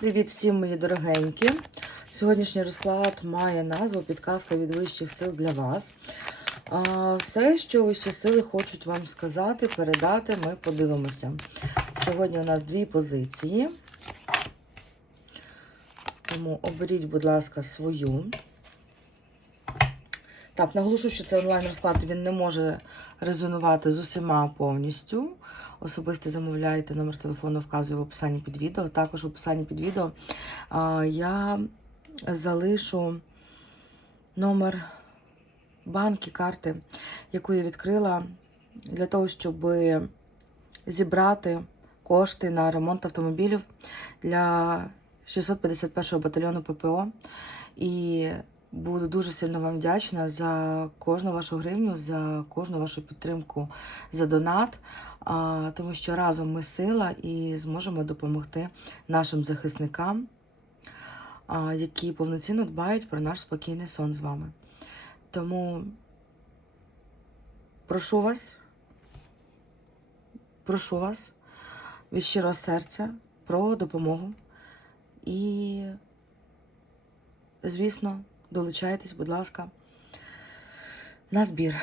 Привіт всім, мої дорогенькі. Сьогоднішній розклад має назву Підказка від вищих сил для вас. Все, що вищі сили хочуть вам сказати, передати, ми подивимося. Сьогодні у нас дві позиції. Тому оберіть, будь ласка, свою. Так, наголошу, що це онлайн-розклад, він не може резонувати з усіма повністю. Особисто замовляйте, номер телефону вказую в описанні під відео. Також в описанні під відео я залишу номер банки, карти, яку я відкрила для того, щоб зібрати кошти на ремонт автомобілів для 651 батальйону ППО. І Буду дуже сильно вам вдячна за кожну вашу гривню, за кожну вашу підтримку, за донат, тому що разом ми сила і зможемо допомогти нашим захисникам, які повноцінно дбають про наш спокійний сон з вами. Тому прошу вас, прошу вас від щирого серця про допомогу і, звісно, долучайтесь, будь ласка, на збір.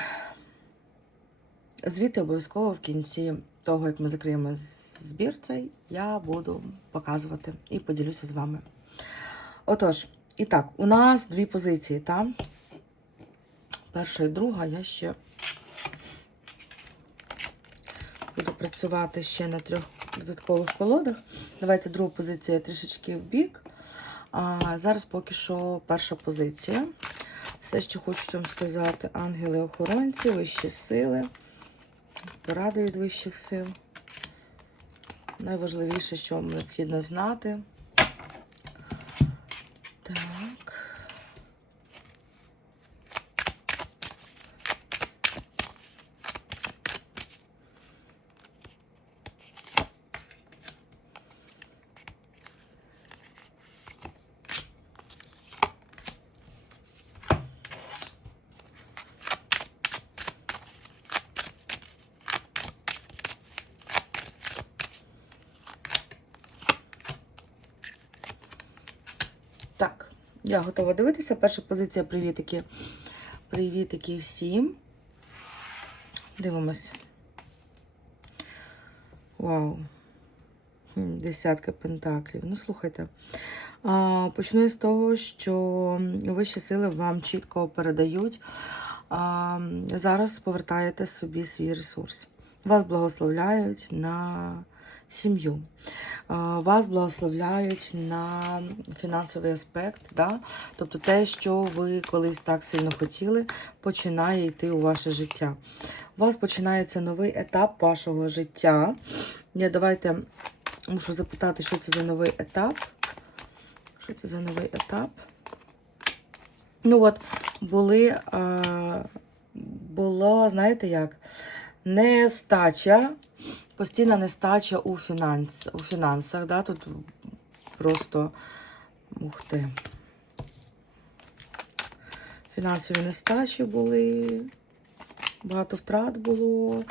Звідти обов'язково в кінці того, як ми закриємо збір цей, я буду показувати і поділюся з вами. Отож, і так, у нас дві позиції, та? Перша і друга, я ще буду працювати ще на трьох додаткових колодах. Давайте другу позицію я трішечки в бік. А зараз поки що перша позиція. Все, що хочу вам сказати, ангели-охоронці, вищі сили, поради від вищих сил. Найважливіше, що вам необхідно знати. Так. Так, я готова дивитися. Перша позиція привітики. Привітики всім. Дивимось. Вау. Десятка пентаклів. Ну, слухайте. Почну з того, що вищі сили вам чітко передають. Зараз повертаєте собі свій ресурс. Вас благословляють на сім'ю. Вас благословляють на фінансовий аспект, да? тобто те, що ви колись так сильно хотіли, починає йти у ваше життя. У вас починається новий етап вашого життя. Я давайте мушу запитати, що це за новий етап. Що це за новий етап? Ну от, були, е, було, знаєте як, нестача, постійна нестача у, фінанс, у фінансах. Да? Тут просто ух ти. Фінансові нестачі були, багато втрат було.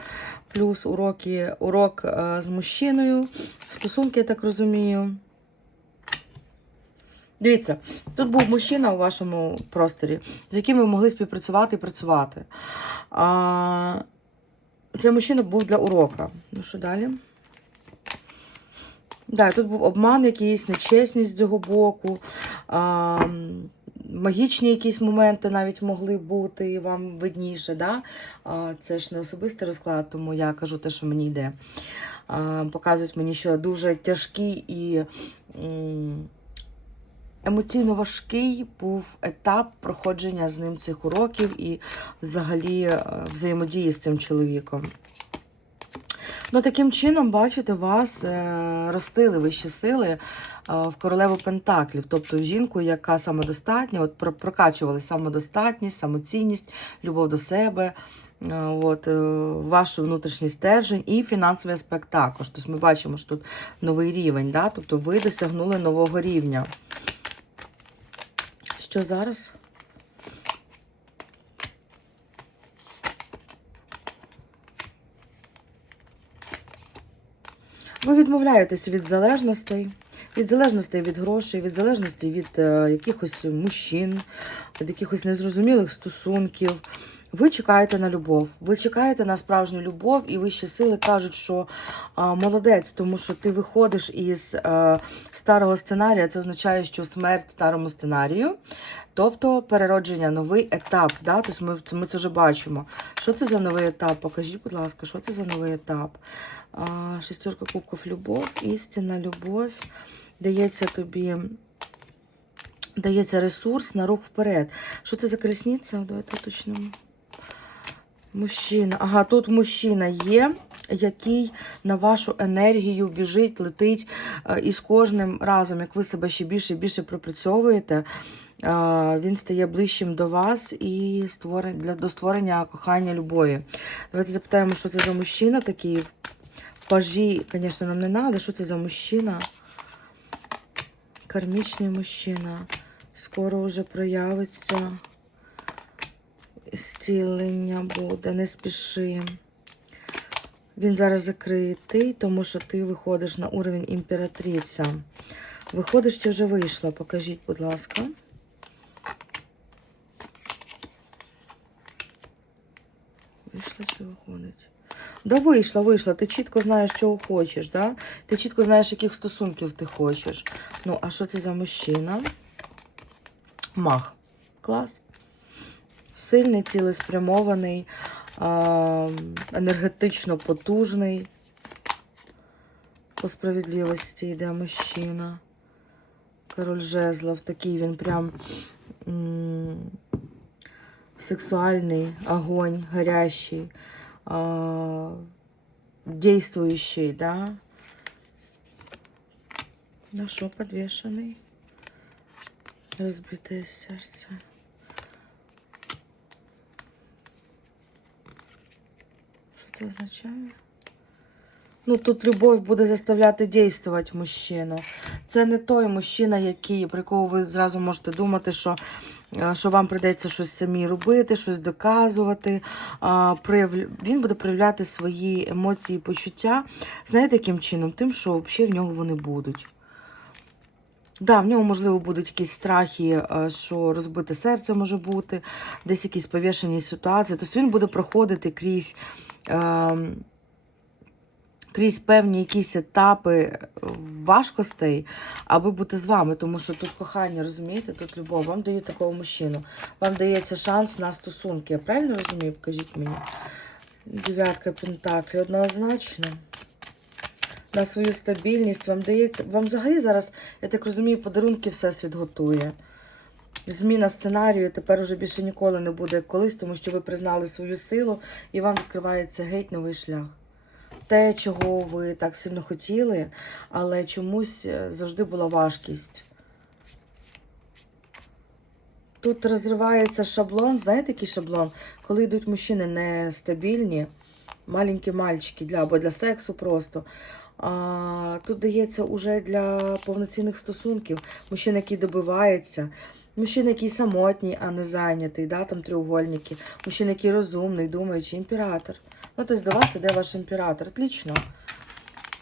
Плюс уроки, урок е, з мужчиною, стосунки, я так розумію. Дивіться, тут був мужчина у вашому просторі, з яким ви могли співпрацювати і працювати. А, Цей мужчина був для урока. Ну що далі? Да, тут був обман, якийсь нечесність з цього боку. А, Магічні якісь моменти навіть могли бути вам видніше. Да? А, Це ж не особистий розклад, тому я кажу те, що мені йде. А, Показують мені, що дуже тяжкий і. Емоційно важкий був етап проходження з ним цих уроків і взагалі е, взаємодії з цим чоловіком. Ну, таким чином, бачите, вас е, ростили вищі сили е, в королеву Пентаклів, тобто жінку, яка самодостатня, от прокачували самодостатність, самоцінність, любов до себе, от, ваш внутрішній стержень і фінансовий аспект також. Тобто ми бачимо, що тут новий рівень, да? тобто ви досягнули нового рівня. Що зараз? Ви відмовляєтесь від залежностей, від залежності від грошей, від залежності від е, якихось мужчин, від якихось незрозумілих стосунків. Ви чекаєте на любов, ви чекаєте на справжню любов, і вищі сили кажуть, що а, молодець, тому що ти виходиш із е, старого сценарія. Це означає, що смерть старому сценарію, тобто переродження, новий етап. Да? Тобто ми, ми це вже бачимо. Що це за новий етап? Покажіть, будь ласка, що це за новий етап? А, шестерка кубків любов, істинна любов. Дається тобі. Дається ресурс на рух вперед. Що це за колесниця? Давайте уточнимо. Мужчина. Ага, тут мужчина є, який на вашу енергію біжить, летить. е, І з кожним разом, як ви себе ще більше і більше пропрацьовуєте, е, він стає ближчим до вас і створень, для, до створення кохання любові. Давайте запитаємо, що це за мужчина такий. Пажі, звісно, нам не треба. Що це за мужчина? Кармічний мужчина. Скоро вже проявиться. Зцілення буде, не спіши. Він зараз закритий, тому що ти виходиш на уровень імператриця. Виходиш чи вже вийшла? Покажіть, будь ласка. Вийшла чи виходить? Да, вийшла, вийшла. Ти чітко знаєш, чого хочеш, да? Ти чітко знаєш, яких стосунків ти хочеш. Ну, а що це за мужчина? Мах. Клас сильний, цілеспрямований, енергетично потужний. По справедливості йде мужчина. Король жезлов, такий він прям сексуальний, огонь, горящий, действующий, да? На що подвішений? Розбите серце. Це означає? Ну, тут любов буде заставляти дійствувати мужчину. Це не той мужчина, який, про якого ви зразу можете думати, що, е, що вам прийдеться щось самі робити, щось доказувати. Він буде проявляти свої емоції і почуття. Знаєте, яким чином? Тим, що взагалі в нього вони будуть. Да, в нього, можливо, будуть якісь страхи, е, що розбите серце може бути, десь якісь повішені ситуації. Тобто він буде проходити крізь, е, крізь певні якісь етапи важкостей, аби бути з вами. Тому що тут кохання, розумієте, тут любов. Вам дають такого мужчину. Вам дається шанс на стосунки. Я правильно розумію? Покажіть мені. Дев'ятка пентаклі однозначно на свою стабільність. Вам дається. Вам взагалі зараз, я так розумію, подарунки Всесвіт готує. Зміна сценарію тепер уже більше ніколи не буде як колись, тому що ви признали свою силу і вам відкривається геть новий шлях. Те, чого ви так сильно хотіли, але чомусь е, завжди була важкість. Тут розривається шаблон, знаєте, який шаблон? Коли йдуть мужчини нестабільні, маленькі мальчики для, або для сексу просто. Тут дається уже для повноцінних стосунків. Мужчина, який добивається, мужчина, який самотній, а не зайнятий, да, там треугольники, мужчина, який розумний, думаючий, імператор. Ну, тобто до вас іде ваш імператор. Отлично.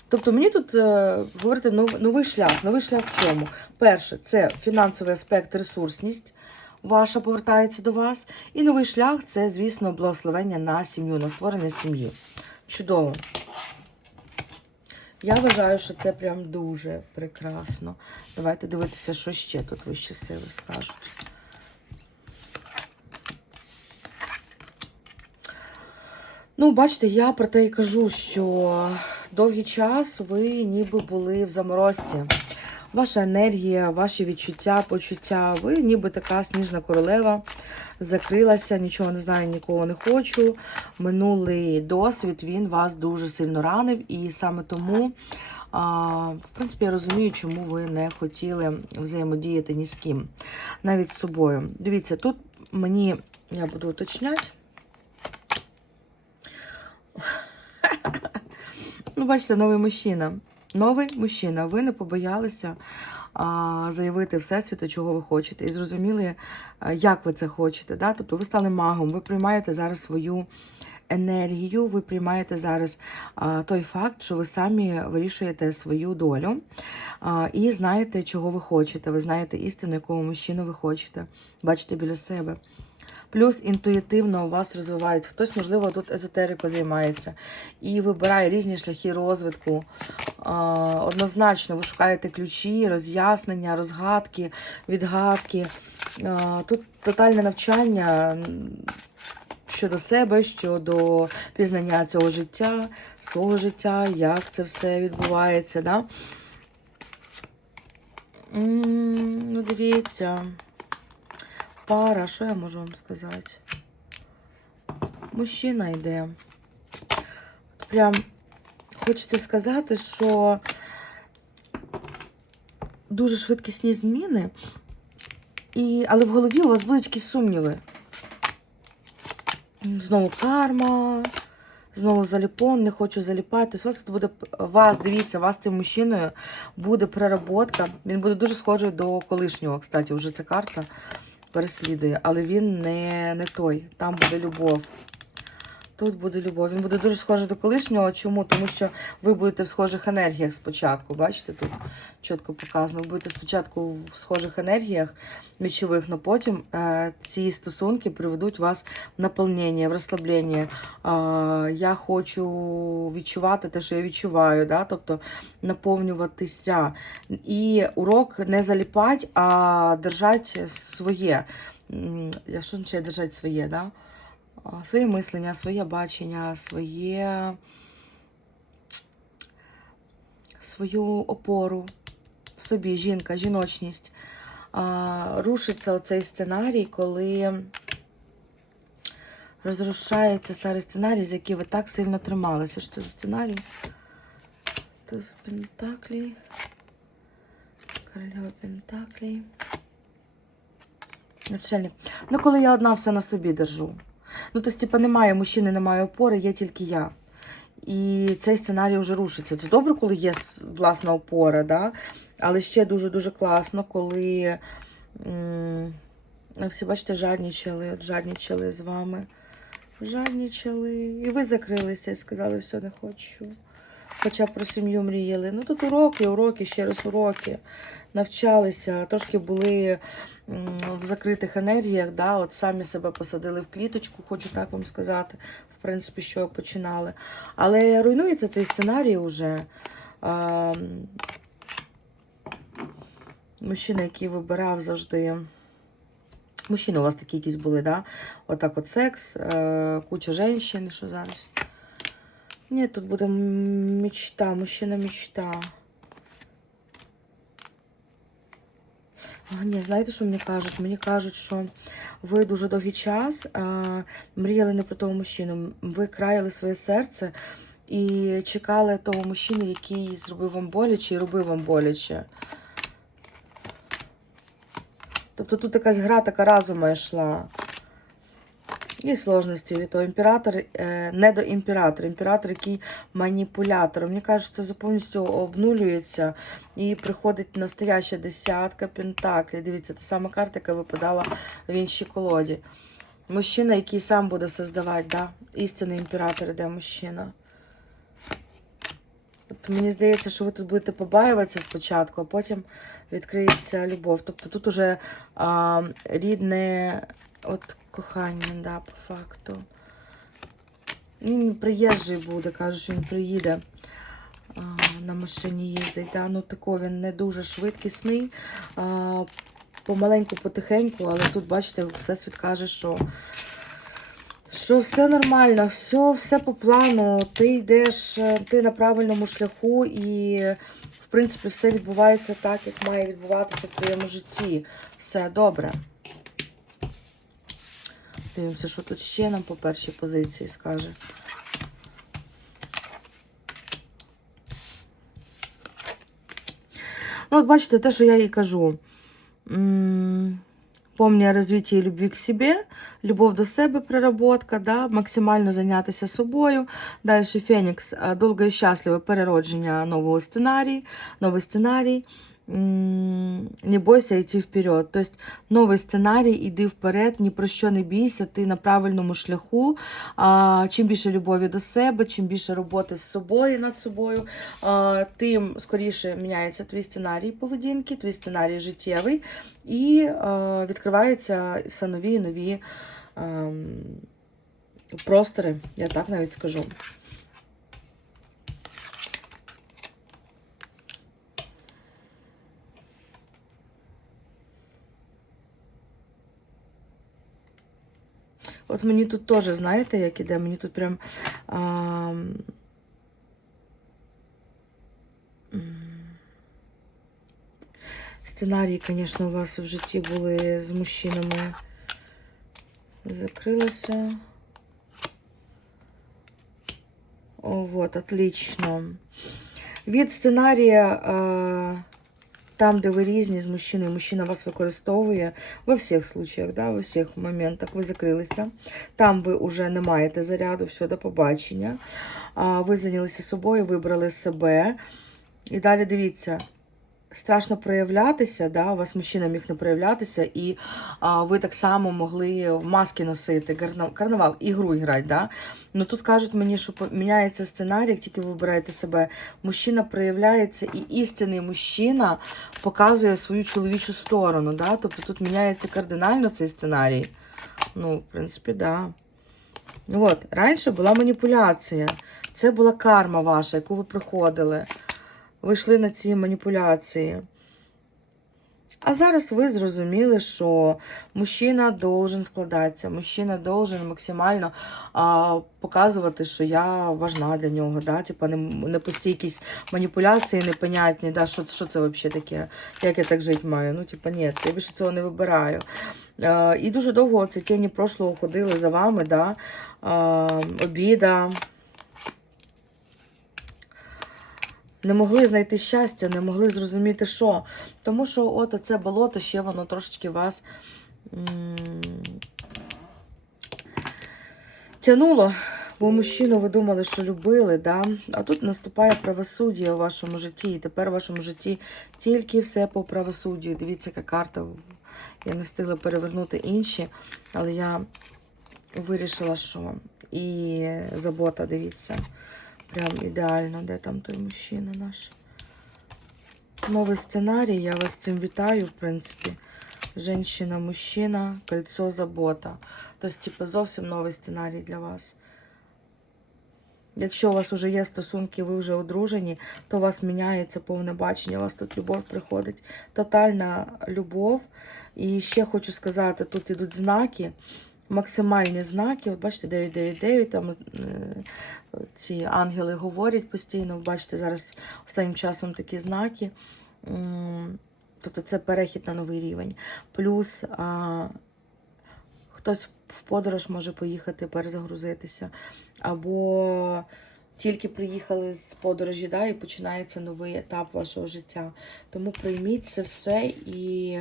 Тобто мені тут е, говорити нов, новий шлях. Новий шлях в чому? Перше, це фінансовий аспект, ресурсність ваша повертається до вас. І новий шлях це, звісно, благословення на сім'ю, на створення сім'ї. Чудово. Я вважаю, що це прям дуже прекрасно. Давайте дивитися, що ще тут вищі сили скажуть. Ну, бачите, я про те і кажу, що довгий час ви ніби були в заморозці. Ваша енергія, ваші відчуття, почуття, ви ніби така сніжна королева, закрилася, нічого не знаю, нікого не хочу. Минулий досвід він вас дуже сильно ранив, і саме тому, а, в принципі, я розумію, чому ви не хотіли взаємодіяти ні з ким, навіть з собою. Дивіться, тут мені я буду уточняти. Ну, бачите, новий мужчина. Новий мужчина. Ви не побоялися а, заявити Всесвіту, чого ви хочете, і зрозуміли, а, як ви це хочете. Да? Тобто ви стали магом, ви приймаєте зараз свою енергію, ви приймаєте зараз а, той факт, що ви самі вирішуєте свою долю а, і знаєте, чого ви хочете. Ви знаєте істину, якого мужчину ви хочете. Бачите біля себе. Плюс інтуїтивно у вас розвивається. Хтось, можливо, тут езотерикою займається і вибирає різні шляхи розвитку. Однозначно, ви шукаєте ключі, роз'яснення, розгадки, відгадки. Тут тотальне навчання щодо себе, щодо пізнання цього життя, свого життя, як це все відбувається. Да? Ну, дивіться. Пара, що я можу вам сказати? Мужчина йде. Прям хочеться сказати, що дуже швидкісні зміни, і, але в голові у вас будуть якісь сумніви. Знову карма, знову заліпон, не хочу заліпати. Ось тут буде вас, дивіться, вас цим мужчиною буде переработка. Він буде дуже схожий до колишнього, кстати, вже ця карта переслідує, але він не, не той. Там буде любов. Тут буде любов. Він буде дуже схожий до колишнього. Чому? Тому що ви будете в схожих енергіях спочатку. Бачите, тут чітко показано. Ви будете спочатку в схожих енергіях мічових, але потім е, ці стосунки приведуть вас в наповнення, в розслаблення. Е, я хочу відчувати те, що я відчуваю, да? тобто наповнюватися. І урок не заліпать, а держати своє. Я що означає держати своє, да? Своє мислення, своє бачення, своє свою опору в собі, жінка, жіночність. Рушиться оцей сценарій, коли розрушається старий сценарій, з який ви так сильно трималися. Що це за сценарій? Туз Пентаклей. Королева Пентаклей. Начальник. Ну, коли я одна все на собі держу. Ну, тобто, типа, немає мужчини, немає опори, є тільки я. І цей сценарій вже рушиться. Це добре, коли є власна опора, да? але ще дуже-дуже класно, коли ну, всі, бачите, жаднічали, жаднічали з вами. Жаднічали. І ви закрилися і сказали, все, не хочу. Хоча про сім'ю мріяли. Ну тут уроки, уроки, ще раз уроки. Навчалися, трошки були в закритих енергіях, да, от самі себе посадили в кліточку, хочу так вам сказати, в принципі, що починали. Але руйнується цей сценарій вже. А, мужчина, який вибирав завжди. Мужчини у вас такі якісь були, да? Отак от секс, е, куча женщин, що зараз. Ні, тут буде мечта, мужчина мечта. Ні, знаєте, що мені кажуть? Мені кажуть, що ви дуже довгий час а, мріяли не про того мужчину. Ви краяли своє серце і чекали того мужчини, який зробив вам боляче і робив вам боляче. Тобто тут якась гра така разума йшла. Є сложності від імператор, е, не до імператора. Імператор, який маніпулятор. Мені кажуть, це повністю обнулюється і приходить настояща десятка пентаклів. Дивіться, та сама карта, яка випадала в іншій колоді. Мужчина, який сам буде создавати, да? істинний імператор, іде мужчина. Тобто мені здається, що ви тут будете побаюватися спочатку, а потім відкриється любов. Тобто тут уже а, рідне от кохання, да, по факту. Він приїжджий буде, кажуть, що він приїде а, на машині їздить. Да? Ну, тако він не дуже швидкісний. А, помаленьку, потихеньку, але тут, бачите, всесвіт каже, що що все нормально, все, все по плану. Ти йдеш, е, ти на правильному шляху, і, в принципі, все відбувається так, як має відбуватися в твоєму житті. Все добре. Дивимося, що тут ще нам по першій позиції скаже. Ну, от бачите, те, що я їй кажу. М, Помні о развитии любви к себе, любов до себе, приработка, да, максимально зайнятися собою. Далі Фенікс, довго і щасливе переродження нового сценарію, новий сценарій. Не бойся йти вперед. Тобто новий сценарій, іди вперед, ні про що не бійся, ти на правильному шляху. А, чим більше любові до себе, чим більше роботи з собою над собою, а, тим скоріше міняється твій сценарій поведінки, твій сценарій життєвий, і а, відкриваються все нові і нові а, простори, я так навіть скажу. От мені тут теж, знаєте, як іде, мені тут прям. А, сценарії, звісно, у вас в житті були з мужчинами. Закрилося. О, вот, отлично. Від сценарія. А, там, де ви різні з мужчиною, мужчина вас використовує во всіх случаях, да, во всіх моментах ви закрилися. Там ви вже не маєте заряду, все, до побачення. А, Ви зайнялися собою, вибрали себе. І далі дивіться. Страшно проявлятися, да? у вас мужчина міг не проявлятися, і а, ви так само могли маски носити, карнавал, ігру грати. Да? Ну тут кажуть мені, що міняється сценарій, як тільки ви вибираєте себе. Мужчина проявляється, і істинний мужчина показує свою чоловічу сторону. Да? Тобто тут міняється кардинально цей сценарій. Ну, в принципі, да. От, раніше була маніпуляція. Це була карма ваша, яку ви проходили. Ви йшли на ці маніпуляції. А зараз ви зрозуміли, що мужчина должен вкладатися, мужчина должен максимально а, показувати, що я важна для нього. Да? Типа не, не пусті якісь маніпуляції непонятні, да? що, що це взагалі таке, як я так жити маю. Ну, типа, ні, я більше цього не вибираю. А, і дуже довго ці тіні прошлого ходили за вами, да? а, обіда. Не могли знайти щастя, не могли зрозуміти, що. Тому що от це болото ще воно трошечки вас тянуло, бо мужчину ви думали, що любили, да? а тут наступає правосуддя у вашому житті. І тепер у вашому житті тільки все по правосуддю. Дивіться, яка карта. Я не встигла перевернути інші, але я вирішила, що і забота, дивіться. Прям ідеально, де там той мужчина наш. Новий сценарій, я вас цим вітаю, в принципі. Женщина, мужчина, кольцо, забота. Тобто, типу, зовсім новий сценарій для вас. Якщо у вас вже є стосунки, ви вже одружені, то у вас міняється повне бачення, у вас тут любов приходить. Тотальна любов. І ще хочу сказати, тут ідуть знаки максимальні знаки. От бачите, 999, там е, ці ангели говорять постійно. Бачите, зараз останнім часом такі знаки. Тобто це перехід на новий рівень. Плюс а, хтось в подорож може поїхати, перезагрузитися. Або тільки приїхали з подорожі, да, і починається новий етап вашого життя. Тому прийміть це все і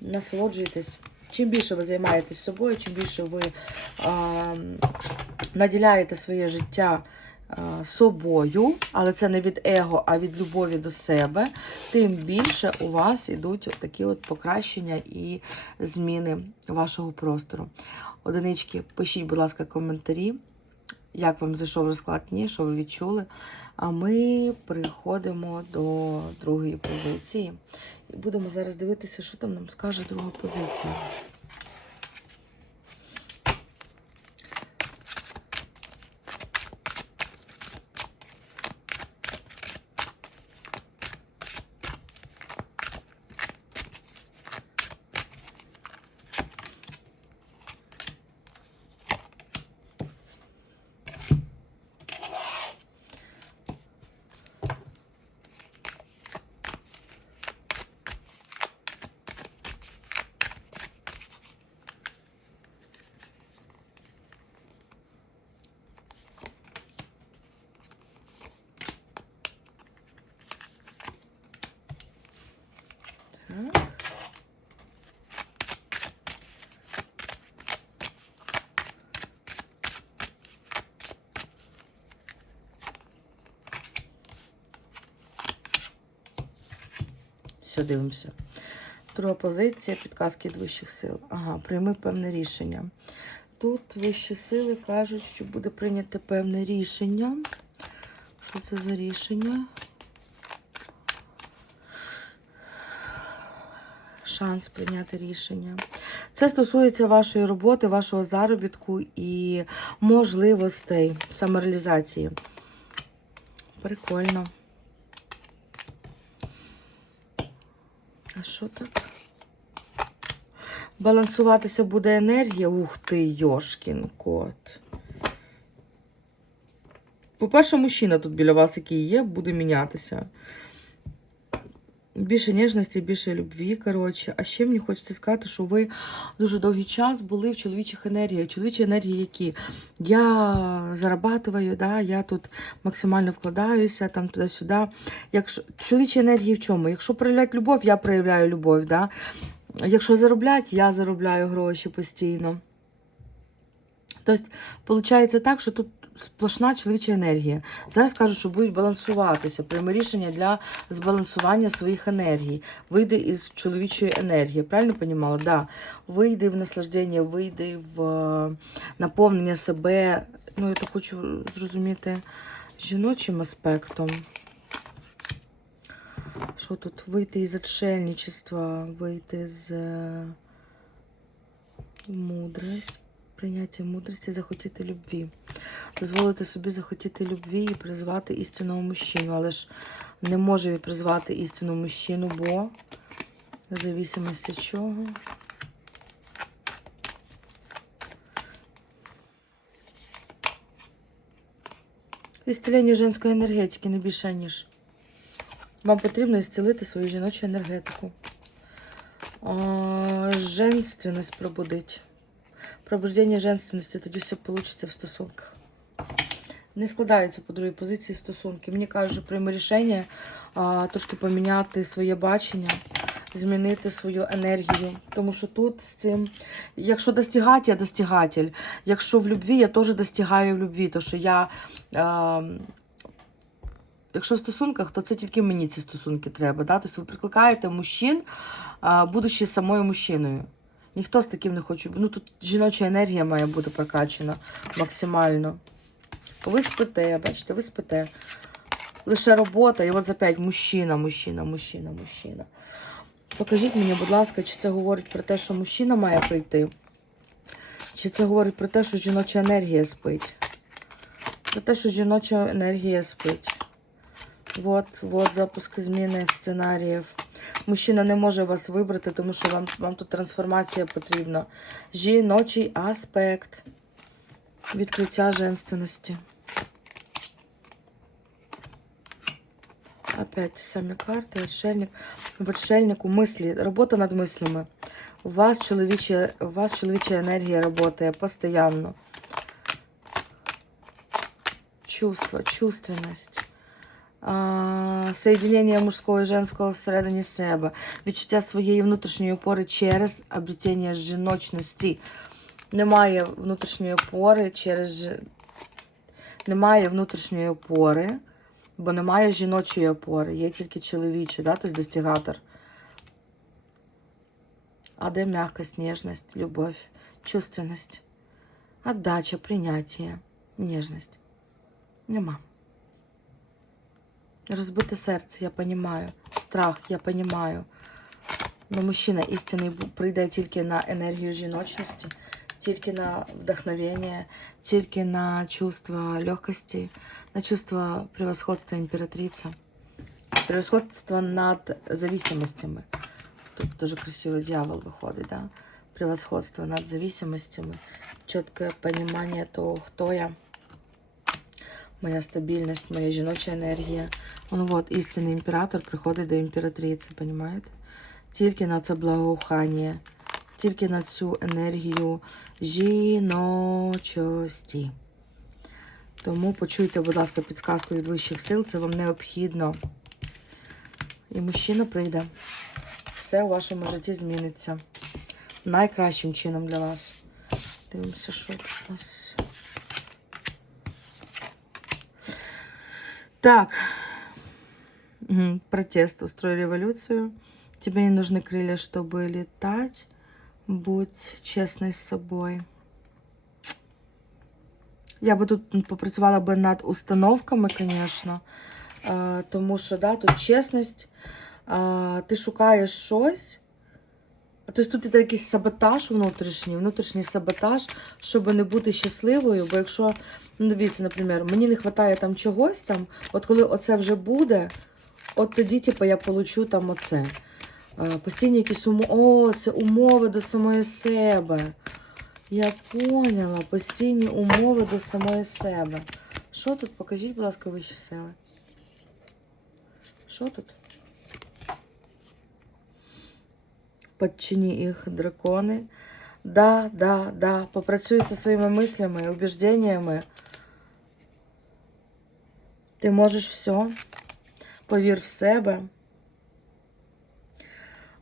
насолоджуйтесь. Чим більше ви займаєтесь собою, чим більше ви а, наділяєте своє життя а, собою, але це не від его, а від любові до себе, тим більше у вас йдуть такі от покращення і зміни вашого простору. Одинички, пишіть, будь ласка, коментарі, як вам зайшов розклад, ні, що ви відчули. А ми приходимо до другої позиції. І будемо зараз дивитися, що там нам скаже друга позиція. Все, дивимося. Друга позиція, підказки від вищих сил. Ага, прийми певне рішення. Тут вищі сили кажуть, що буде прийняте певне рішення. Що це за рішення? Шанс прийняти рішення. Це стосується вашої роботи, вашого заробітку і можливостей самореалізації. Прикольно. А що так? Балансуватися буде енергія. Ух ти, Йошкін кот. По-перше, мужчина тут біля вас, який є, буде мінятися. Більше ніжності, більше любві, коротше. А ще мені хочеться сказати, що ви дуже довгий час були в чоловічих енергіях. Чоловічі енергії, які я зарабатую, да, я тут максимально вкладаюся, там туди-сюди. Якщо чоловічі енергії в чому? Якщо проявляти любов, я проявляю любов. Да? Якщо заробляти, я заробляю гроші постійно. Тобто, виходить так, що тут сплошна чоловіча енергія. Зараз кажуть, що будуть балансуватися. Прийме рішення для збалансування своїх енергій. Вийде із чоловічої енергії. Правильно розуміла? Да. Вийде в наслаждення, вийде в е, наповнення себе. Ну, я так хочу зрозуміти жіночим аспектом. Що тут? Вийти із отшельничества, вийти з е, мудрість, прийняття мудрості, захотіти любві. Дозволити собі захотіти любві і призвати істинного мужчину. Але ж не може призвати істинного мужчину, бо в зависимості чого. Ісцілення жінської енергетики не більше, ніж. Вам потрібно зцілити свою жіночу енергетику. А, женственность пробудить. Пробуждення женственності, тоді все вийде в стосунках. Не складаються по другій позиції стосунки. Мені кажуть, що прийме рішення а, трошки поміняти своє бачення, змінити свою енергію. Тому що тут з цим, якщо достигати, я достигатель. Якщо в любві, я теж достигаю в любві. То що я. А, Якщо в стосунках, то це тільки мені ці стосунки треба. Да? Тобто ви прикликаєте мужчин, а, будучи самою мужчиною. Ніхто з таким не хоче. Ну тут жіноча енергія має бути прокачана максимально. Ви спите, бачите, ви спите. Лише робота, і от опять мужчина, мужчина, мужчина, мужчина. Покажіть мені, будь ласка, чи це говорить про те, що мужчина має прийти? Чи це говорить про те, що жіноча енергія спить? Про те, що жіноча енергія спить. Вот, вот запуск зміни сценаріїв. Мужчина не може вас вибрати, тому що вам, вам тут трансформація потрібна. Жіночий аспект. Відкриття женственності. Опять самі карти, отшельник. В отшельнику мислі, робота над мислями. У вас чоловіча, у вас чоловіча енергія працює постійно. Чувство, чувственность. А, соєднення мужського і женського всередині себе, відчуття своєї внутрішньої опори через обретення жіночності. Немає внутрішньої опори через немає внутрішньої опори, бо немає жіночої опори, є тільки чоловічі, да? тобто достигатор. А де м'якость, ніжність, любов, чувственность, отдача, прийняття, ніжність. Нема. Розбите серце, я розумію. Страх, я розумію. Но мужчина істинний бу- прийде тільки на енергію жіночності, тільки на вдохновення, тільки на чувство легкості, на чувство превосходства імператриці, превосходство над зависимостями. Тут дуже красивий дьявол виходить, да? Превосходство над зависимостями, чітке розуміння того, хто я Моя стабільність, моя жіноча енергія. Ну от істинний імператор приходить до імператриці, розумієте? Тільки на це благоухання, тільки на цю енергію жіночості. Тому почуйте, будь ласка, підсказку від вищих сил, це вам необхідно. І мужчина прийде. Все у вашому житті зміниться. Найкращим чином для вас. Дивимося, що у нас. Так. Мгм. Протест. Устрой революцию. Тебе не нужны крылья, чтобы летать. Будь чесний з собою. Я би тут попрацювала би над установками, звісно. Е, тому що да, тут чесність. Е, ти шукаєш щось. Тобто тут іде якийсь саботаж внутрішній, внутрішній саботаж, щоб не бути щасливою. Бо якщо, ну дивіться, наприклад, мені не вистачає там чогось там, от коли оце вже буде, от тоді, типу, я получу там оце. Постійні якісь умови. О, це умови до самої себе. Я поняла. Постійні умови до самої себе. Що тут? Покажіть, будь ласка, вищі сили. Що тут? Подчини їх дракони. Да, да, да. Попрацюй зі своїми мислями, убіжденнями. Ти можеш все. Повір в себе.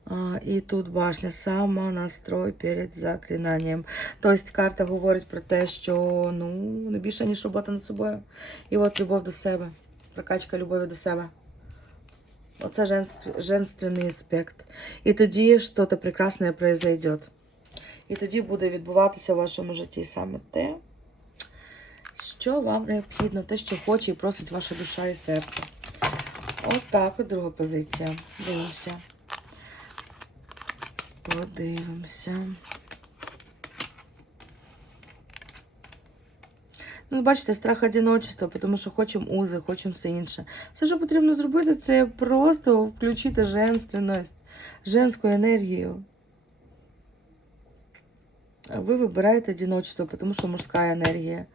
А, і тут башня самонастрой перед заклинанням. Тобто карта говорить про те, що ну, не більше, ніж робота над собою. І от любов до себе, прокачка любові до себе. Оце женств, женственний аспект. І тоді щось прекрасне произойде. І тоді буде відбуватися в вашому житті саме те, що вам необхідно, те, що хоче і просить ваша душа і серце. От так, от друга позиція. Дивимося. Подивимося. Ну, бачите, страх одиночества, тому що хочемо узи, хочемо все інше. Все, що потрібно зробити, це просто включити женственність, женську енергію. Ви вибираєте одиночество, тому що мужська енергія.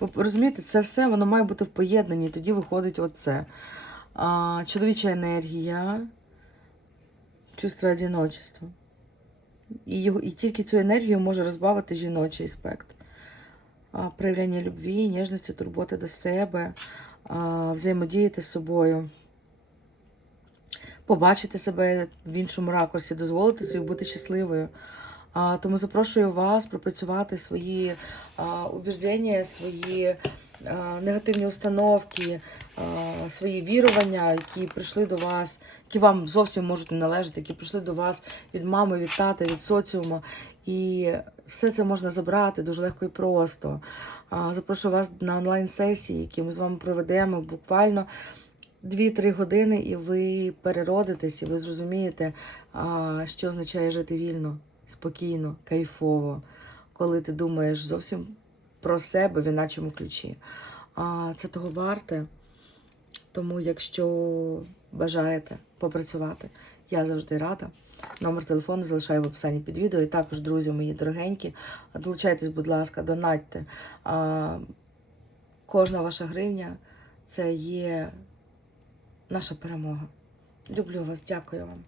Ви розумієте, це все воно має бути в поєднанні, тоді виходить оце. А, чоловіча енергія, чувство одиночества. І, його, і тільки цю енергію може розбавити жіночий аспект. А, проявляння любві, ніжності, турботи до себе, взаємодіяти з собою, побачити себе в іншому ракурсі, дозволити собі бути щасливою. Тому запрошую вас пропрацювати свої убіждення, свої негативні установки, свої вірування, які прийшли до вас, які вам зовсім можуть не належати, які прийшли до вас від мами, від тата, від соціуму. І все це можна забрати дуже легко і просто. А, Запрошую вас на онлайн-сесії, які ми з вами проведемо буквально 2-3 години, і ви переродитесь, і ви зрозумієте, що означає жити вільно, спокійно, кайфово, коли ти думаєш зовсім про себе в іначому ключі. Це того варте. Тому, якщо бажаєте попрацювати, я завжди рада. Номер телефону залишаю в описанні під відео. І також, друзі, мої дорогенькі, долучайтесь, будь ласка, донатьте. Кожна ваша гривня це є наша перемога. Люблю вас, дякую вам.